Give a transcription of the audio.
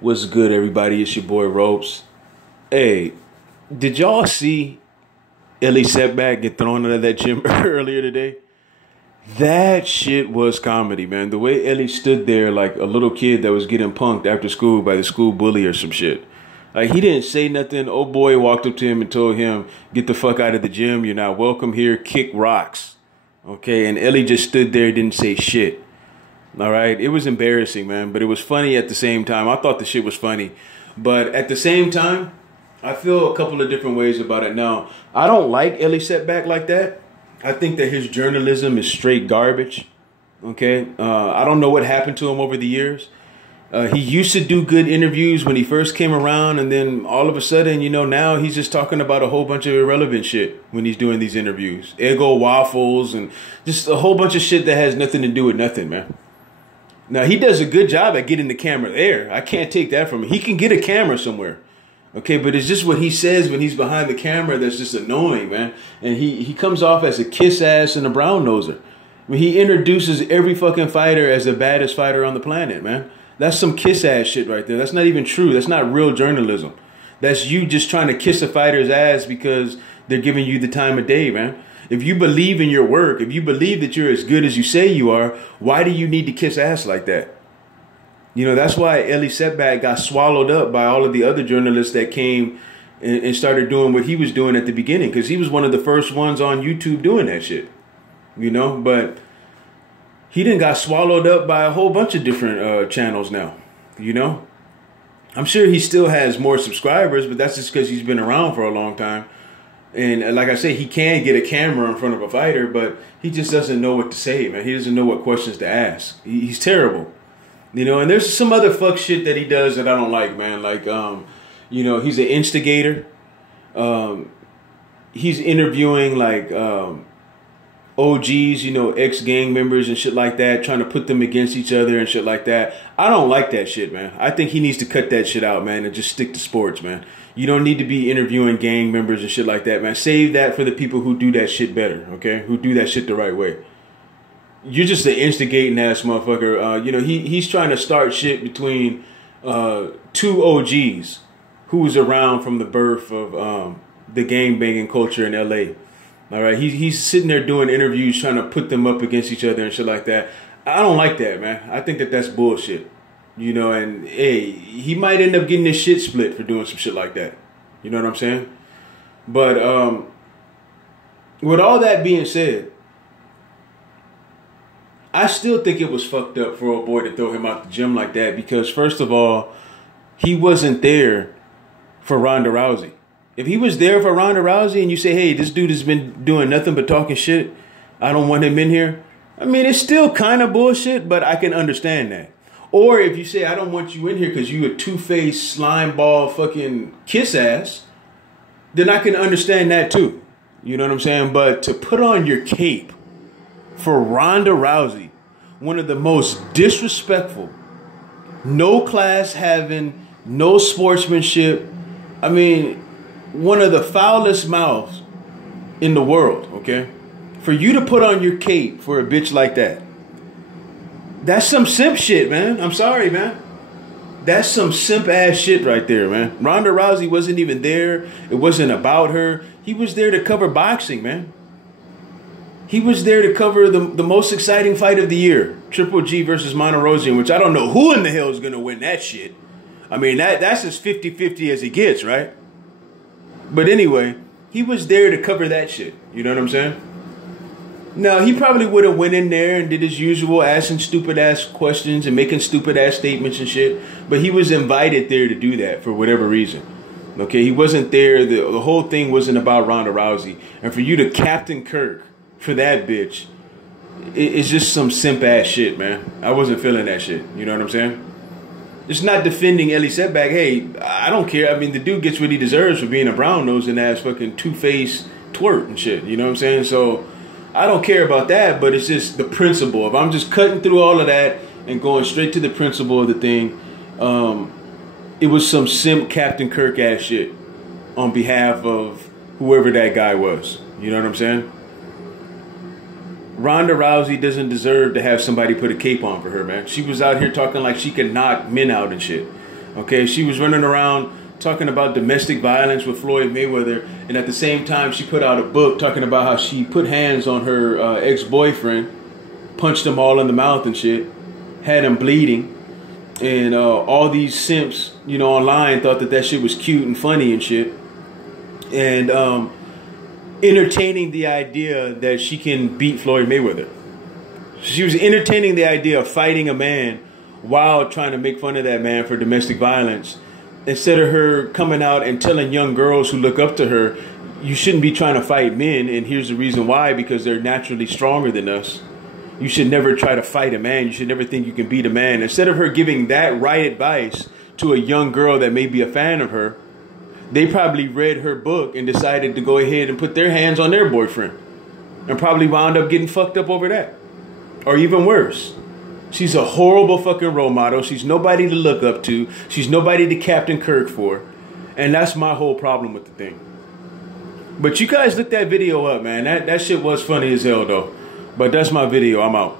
What's good, everybody? It's your boy Ropes. Hey, did y'all see Elie Seckbach get thrown out of that gym earlier today? That shit was comedy, man. The way Elie stood there like a little kid that was getting punked after school by the school bully or some shit. Like, he didn't say nothing. Old boy walked up to him and told him, "Get the fuck out of the gym. You're not welcome here. Kick rocks." Okay, and Elie just stood there, didn't say shit. All right, it was embarrassing, man, but it was funny at the same time. I thought the shit was funny, but at the same time, I feel a couple of different ways about it. Now, I don't like Elie Seckbach like that. I think that his journalism is straight garbage. Okay, I don't know what happened to him over the years. He used to do good interviews when he first came around, and then all of a sudden, now he's just talking about a whole bunch of irrelevant shit when he's doing these interviews. Eggo waffles and just a whole bunch of shit that has nothing to do with nothing, man. Now, he does a good job at getting the camera there. I can't take that from him. He can get a camera somewhere. Okay, but it's just what he says when he's behind the camera that's just annoying, man. And he comes off as a kiss ass and a brown noser. I mean, he introduces every fucking fighter as the baddest fighter on the planet, man. That's some kiss ass shit right there. That's not even true. That's not real journalism. That's you just trying to kiss a fighter's ass because they're giving you the time of day, man. If you believe in your work, if you believe that you're as good as you say you are, why do you need to kiss ass like that? That's why Elie Seckbach got swallowed up by all of the other journalists that came and started doing what he was doing at the beginning, because he was one of the first ones on YouTube doing that shit. But he done got swallowed up by a whole bunch of different channels now. I'm sure he still has more subscribers, but that's just because he's been around for a long time. And like I say, he can get a camera in front of a fighter, but he just doesn't know what to say, man. He doesn't know what questions to ask. He's terrible. And there's some other fuck shit that he does that I don't like, man. Like, he's an instigator. He's interviewing, like, OGs, ex-gang members and shit like that, trying to put them against each other and shit like that. I don't like that shit, man. I think he needs to cut that shit out, man, and just stick to sports, man. You don't need to be interviewing gang members and shit like that, man. Save that for the people who do that shit better, okay? Who do that shit the right way. You're just an instigating ass motherfucker. He's trying to start shit between two OGs who was around from the birth of the gang banging culture in LA. All right, he's sitting there doing interviews trying to put them up against each other and shit like that. I don't like that, man. I think that that's bullshit. And hey, he might end up getting his shit split for doing some shit like that. You know what I'm saying? But with all that being said, I still think it was fucked up for a boy to throw him out the gym like that, because first of all, he wasn't there for Ronda Rousey. If he was there for Ronda Rousey and you say, hey, this dude has been doing nothing but talking shit, I don't want him in here. I mean, it's still kind of bullshit, but I can understand that. Or if you say, I don't want you in here because you a two-faced slime ball fucking kiss ass, then I can understand that too. You know what I'm saying? But to put on your cape for Ronda Rousey, one of the most disrespectful, no class having, no sportsmanship, I mean, one of the foulest mouths in the world, okay? For you to put on your cape for a bitch like that, that's some simp shit, man. I'm sorry, man. That's some simp ass shit right there, man. Ronda Rousey wasn't even there. It wasn't about her. He was there to cover boxing, man. He was there to cover the most exciting fight of the year, Triple G versus Ronda Rousey, which I don't know who in the hell is going to win that shit. I mean, that's as 50-50 as it gets, right? But anyway, he was there to cover that shit. You know what I'm saying? Now, he probably would have went in there and did his usual asking stupid-ass questions and making stupid-ass statements and shit. But he was invited there to do that for whatever reason. Okay, he wasn't there. The whole thing wasn't about Ronda Rousey. And for you to Captain Kirk for that bitch, it's just some simp-ass shit, man. I wasn't feeling that shit. You know what I'm saying? It's not defending Elie Seckbach. Hey, I don't care. I mean, the dude gets what he deserves for being a brown-nosed ass fucking two-faced twerk and shit. You know what I'm saying? So I don't care about that, but it's just the principle. If I'm just cutting through all of that and going straight to the principle of the thing, it was some simp Captain Kirk ass shit on behalf of whoever that guy was. You know what I'm saying? Ronda Rousey doesn't deserve to have somebody put a cape on for her, man. She was out here talking like she could knock men out and shit. Okay, she was running around talking about domestic violence with Floyd Mayweather, and at the same time she put out a book talking about how she put hands on her ex-boyfriend, punched him all in the mouth and shit, had him bleeding, and all these simps, you know, online thought that shit was cute and funny and shit, and entertaining the idea that she can beat Floyd Mayweather. She was entertaining the idea of fighting a man while trying to make fun of that man for domestic violence, instead of her coming out and telling young girls who look up to her, you shouldn't be trying to fight men, and here's the reason why: because they're naturally stronger than us. You should never try to fight a man. You should never think you can beat a man. Instead of her giving that right advice to a young girl that may be a fan of her, they probably read her book and decided to go ahead and put their hands on their boyfriend, and probably wound up getting fucked up over that. Or even worse. She's a horrible fucking role model. She's nobody to look up to. She's nobody to Captain Kirk for. And that's my whole problem with the thing. But you guys look that video up, man. That shit was funny as hell, though. But that's my video. I'm out.